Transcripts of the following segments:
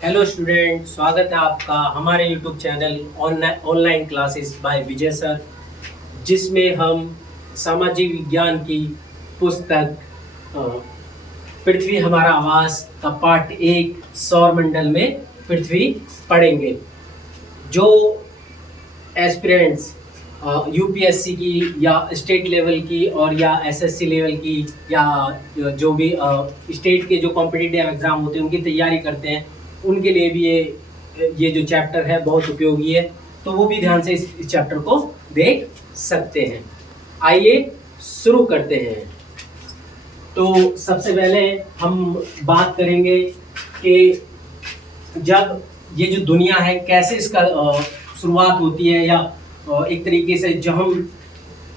Hello student, स्वागत है आपका हमारे YouTube channel online classes bye विजय सर, जिसमें हम सामाजिक विज्ञान की पुस्तक अ, पृथ्वी हमारा आवास का पार्ट 1 सौरमंडल में पृथ्वी पढ़ेंगे। जो एस्पिरेंट्स यूपीएससी की या स्टेट लेवल की और या एसएससी लेवल की या जो भी स्टेट के जो कॉम्पिटिटिव एग्ज़ाम होते हैं उनकी तैयारी करते हैं, उनके लिए भी ये जो चैप्टर है बहुत उपयोगी है। तो वो भी ध्यान से इस चैप्टर को देख सकते हैं। आइए शुरू करते हैं। तो सबसे पहले हम बात करेंगे कि जब ये जो दुनिया है कैसे इसका शुरुआत होती है, या एक तरीके से जब हम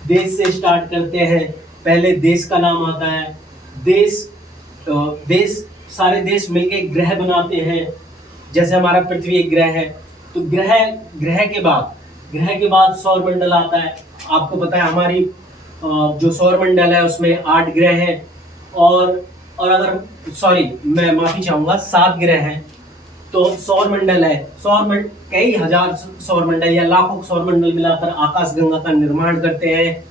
देश से स्टार्ट करते हैं, पहले देश का नाम आता है। देश सारे देश मिलके ग्रह बनाते हैं। जैसे हमारा पृथ्वी एक ग्रह है, तो ग्रह के बाद सौरमंडल आता है। आपको पता है हमारी जो सौरमंडल है उसमें 8 ग्रह हैं, और अगर मैं माफी चाहूंगा 7 ग्रह हैं। तो सौरमंडल है, कई हजार सौरमंडल या लाखों सौरमंडल मिलाकर आकाशगंगा का निर्माण करते हैं,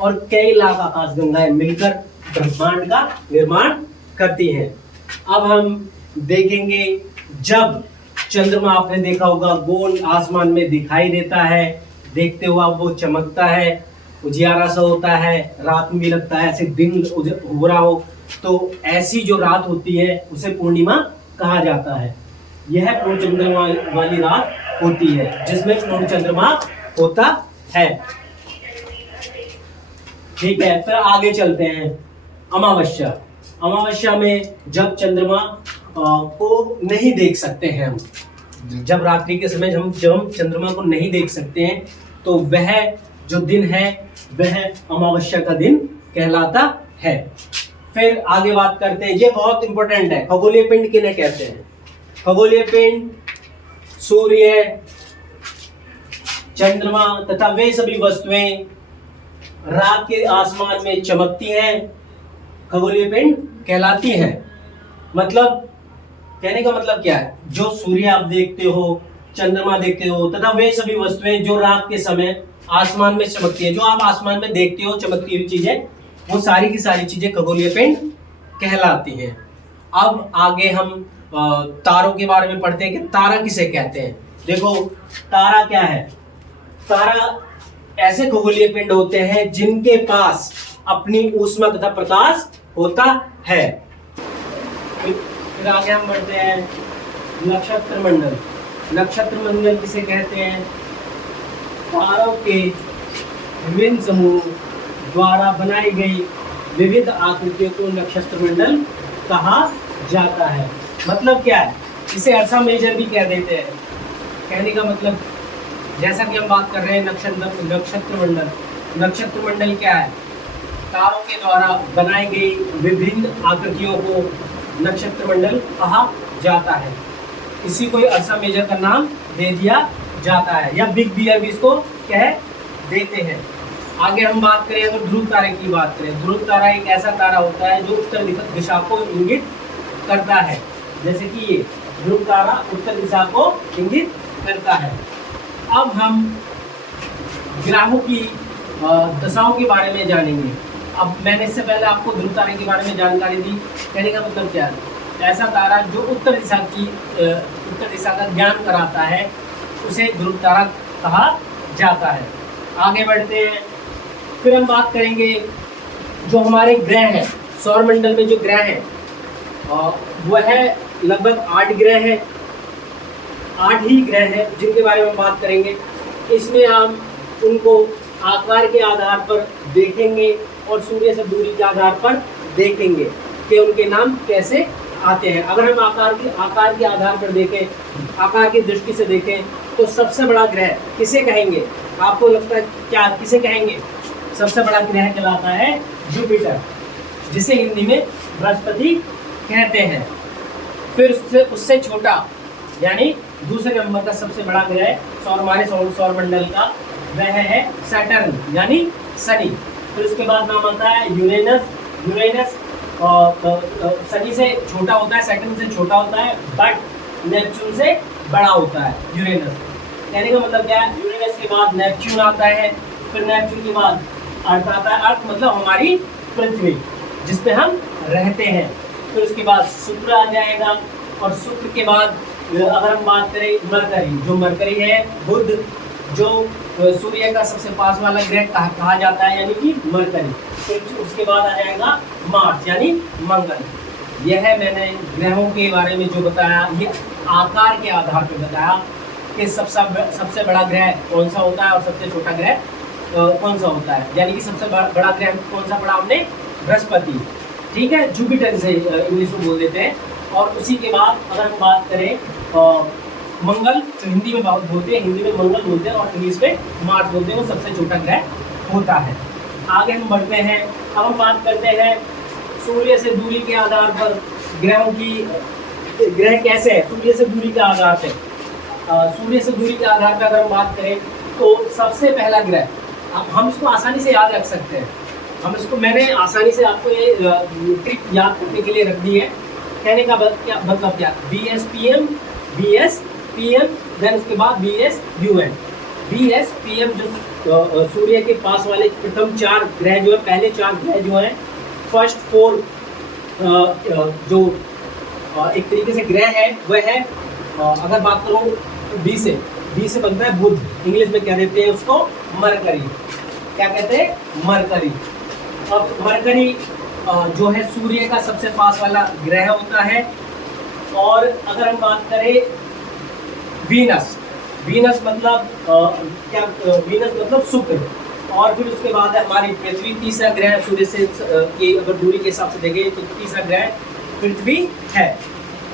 और कई लाख आकाशगंगाएं मिलकर ब्रह्मांड का निर्माण करती हैं। अब हम देखेंगे, जब चंद्रमा आपने देखा होगा गोल आसमान में दिखाई देता है, देखते हुआ वो चमकता है, उजियारा सा होता है, रात में भी लगता है ऐसे दिन हो रहा हो। तो ऐसी जो रात होती है उसे पूर्णिमा कहा जाता है। यह पूर्ण चंद्रमा वाली रात होती है जिसमें पूर्ण चंद्रमा होता है। ठीक है, फिर आगे चलते हैं। अमावस्या में जब चंद्रमा को नहीं देख सकते हैं हम, जब रात्रि के समय जब हम चंद्रमा को नहीं देख सकते हैं, तो वह जो दिन है वह अमावस्या का दिन कहलाता है। फिर आगे बात करते हैं, ये बहुत इंपॉर्टेंट है, खगोलीय पिंड किन्हें कहते हैं। खगोलीय पिंड सूर्य, चंद्रमा तथा वे सभी वस्तुएं रात के आसमान में चमकती हैं, खगोलीय पिंड कहलाती हैं। मतलब कहने का मतलब क्या है, जो सूर्य आप देखते हो, चंद्रमा देखते हो तथा वे सभी वस्तुएं जो रात के समय आसमान में चमकती है, जो आप आसमान में देखते हो चमकती हुई चीजें, वो सारी की सारी चीजें खगोलीय पिंड कहलाती हैं। अब आगे हम तारों के बारे में पढ़ते हैं कि तारा किसे कहते हैं। देखो, तारा क्या है? तारा ऐसे खगोलीय पिंड होते हैं जिनके पास अपनी ऊष्मा तथा प्रकाश होता है। फिर आगे हम बढ़ते हैं, नक्षत्र मंडल। नक्षत्र मंडल किसे कहते हैं? तारों के विभिन्न समूह द्वारा बनाई गई विविध आकृतियों को नक्षत्र मंडल कहा जाता है। मतलब क्या है? इसे अर्सा मेजर भी कह देते हैं। कहने का मतलब, जैसा कि हम बात कर रहे हैं नक्षत्र मंडल क्या है? तारों के द्वारा बनाई गई विभिन्न आकृतियों को नक्षत्र मंडल कहा जाता है। इसी को अर्सा मेजर का नाम दे दिया जाता है, या बिग बियर भी इसको कह देते हैं। आगे हम बात करें, अगर ध्रुव तारे की बात करें, ध्रुव तारा एक ऐसा तारा होता है जो उत्तर दिशा को इंगित करता है। जैसे कि ये ध्रुव तारा उत्तर दिशा को इंगित करता है। अब हम ग्रहों की दशाओं के बारे में जानेंगे। अब मैंने इससे पहले आपको ध्रुव तारे के बारे में जानकारी दी। कहने का मतलब क्या है? ऐसा तारा जो उत्तर दिशा का ज्ञान कराता है, उसे ध्रुव तारा कहा जाता है। आगे बढ़ते हैं, फिर हम बात करेंगे जो हमारे ग्रह हैं, सौरमंडल में जो ग्रह हैं वह लगभग 8 ग्रह हैं। 8 ही ग्रह हैं जिनके बारे में हम बात करेंगे। इसमें हम उनको आकार के आधार पर देखेंगे और सूर्य से दूरी के आधार पर देखेंगे कि उनके नाम कैसे आते हैं। अगर हम आकार के आधार पर देखें, आकार की दृष्टि से देखें, तो सबसे बड़ा ग्रह किसे कहेंगे? आपको लगता है क्या किसे कहेंगे? सबसे बड़ा ग्रह कहलाता है जुपिटर, जिसे हिंदी में बृहस्पति कहते हैं। फिर उससे छोटा, यानी दूसरे नंबर का सबसे बड़ा ग्रह हमारे सौरमंडल का, वह है सैटर्न यानी शनि। फिर उसके बाद नाम आता है यूरेनस। शनि से छोटा होता है, सैटर्न से छोटा होता है, बट नेपच्यून से बड़ा होता है यूरेनस। कहने का मतलब क्या है, यूरेनस के बाद नेपच्यून आता है, फिर नेपच्यून के बाद अर्थ आता है। अर्थ मतलब हमारी पृथ्वी जिस पे हम रहते हैं। फिर उसके बाद शुक्र आ जाएगा, और शुक्र के बाद अगर हम बात करें मरकरी, जो मरकरी है, बुध जो सूर्य का सबसे पास वाला ग्रह कहा जाता है, यानी कि मरकरी। फिर उसके बाद आ जाएगा मार्स यानी मंगल। यह है मैंने ग्रहों के बारे में जो बताया, ये आकार के आधार पर बताया कि सबसे बड़ा ग्रह कौन सा होता है और सबसे छोटा ग्रह कौन सा होता है। यानी कि सबसे बड़ा ग्रह कौन सा पढ़ा हमने, बृहस्पति, ठीक है, जुपिटर से इंग्लिश में बोल देते हैं। और उसी के बाद अगर हम बात करें मंगल, जो हिंदी में बोलते हैं, हिंदी में मंगल बोलते हैं और इंग्लिश में मार्स बोलते हैं, वो सबसे छोटा ग्रह होता है। आगे हम बढ़ते हैं। अब हम बात करते हैं सूर्य से दूरी के आधार पर ग्रहों की, ग्रह कैसे है सूर्य से दूरी के आधार पर। सूर्य से दूरी के आधार पर अगर हम बात करें तो सबसे पहला ग्रह, अब हम इसको आसानी से याद रख सकते हैं। मैंने आसानी से आपको ये ट्रिक याद करने के लिए रख दी है। कहने का मतलब क्या, BSPM, देन उसके बाद BSUN। BSPM जो सूर्य के पास वाले प्रथम 4 ग्रह जो है, पहले 4 ग्रह जो हैं, फर्स्ट 4 जो एक तरीके से ग्रह है वह है, अगर बात करूँ B से बनता है बुध, इंग्लिश में क्या देते हैं उसको, मरकरी। क्या कहते हैं, मरकरी। अब मरकरी जो है सूर्य का सबसे पास वाला ग्रह होता है। और अगर हम बात करें वीनस मतलब वीनस मतलब शुक्र। और फिर उसके बाद है हमारी पृथ्वी, तीसरा ग्रह सूर्य से की अगर दूरी के हिसाब से देखें तो तीसरा ग्रह पृथ्वी है।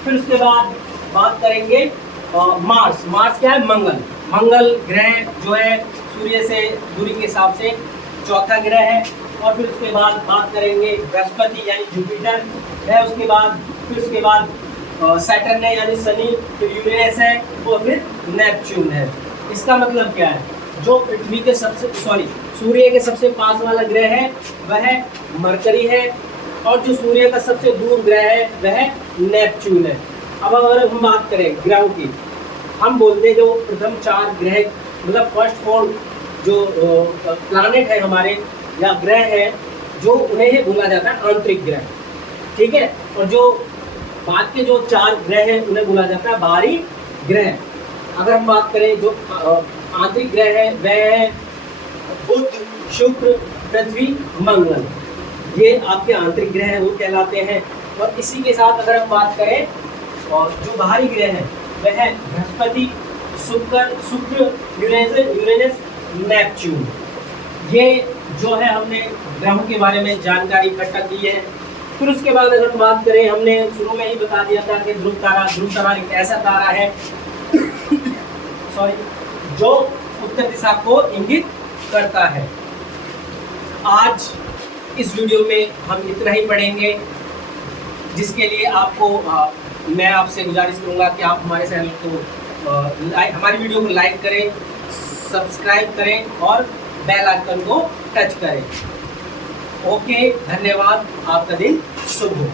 फिर उसके बाद बात करेंगे मार्स क्या है, मंगल ग्रह जो है सूर्य से दूरी के हिसाब से चौथा ग्रह है। और फिर उसके बाद बात करेंगे बृहस्पति यानी जुपिटर है। फिर उसके बाद सैटर्न है यानी शनि, फिर यूरेनस है और फिर नेपच्यून है। इसका मतलब क्या है, जो पृथ्वी के सूर्य के सबसे पास वाला ग्रह है वह मरकरी है, और जो सूर्य का सबसे दूर ग्रह है वह नेपच्यून है। अब अगर हम बात करें ग्रहों की, हम बोलते हैं जो प्रथम 4 ग्रह मतलब फर्स्ट 4 जो प्लैनेट है हमारे या ग्रह है, जो उन्हें बोला जाता है आंतरिक ग्रह, ठीक है। और जो बाद के जो 4 ग्रह हैं उन्हें बोला जाता है बाहरी ग्रह। अगर हम बात करें जो आंतरिक ग्रह है वह है बुध, शुक्र, पृथ्वी, मंगल। ये आपके आंतरिक ग्रह हैं, वो कहलाते हैं। और इसी के साथ अगर हम बात करें और जो बाहरी ग्रह है वह है बृहस्पति, शुक्र, यूरेनस, नेपच्यून। ये जो है हमने ग्रहों के बारे में जानकारी इकट्ठा की है। फिर उसके बाद अगर हम बात करें, हमने शुरू में ही बता दिया था कि ध्रुव तारा एक ऐसा तारा है जो उत्तर दिशा को इंगित करता है। आज इस वीडियो में हम इतना ही पढ़ेंगे, जिसके लिए आपको मैं आपसे गुजारिश करूंगा कि आप हमारे चैनल को हमारी वीडियो को लाइक करें, सब्सक्राइब करें और बेल आइकन को टच करें। ओके, धन्यवाद। आपका दिन शुभ हो।